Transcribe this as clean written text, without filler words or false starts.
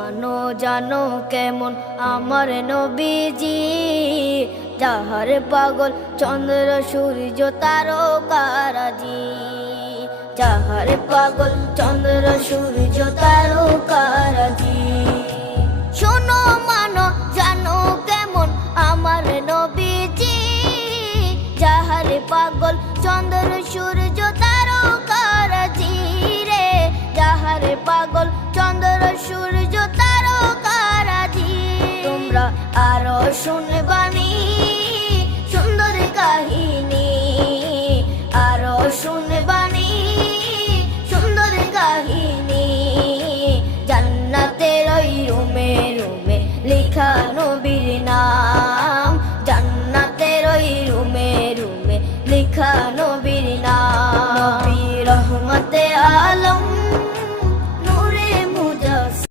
মানো জানো কেমন আমার নবীজি, যাহার পাগল চন্দ্র সূর্য তারকারাজি, যাহার পাগল চন্দ্র সূর্য তারকারাজি। শোনো মানো জানো কেমন আমার নবীজি, যাহার পাগল চন্দ্র সূর্য তারকারাজি রে, যাহার পাগল চন্দ্র সূর্য তারকারাজি। তোমরা আরো শুনবানি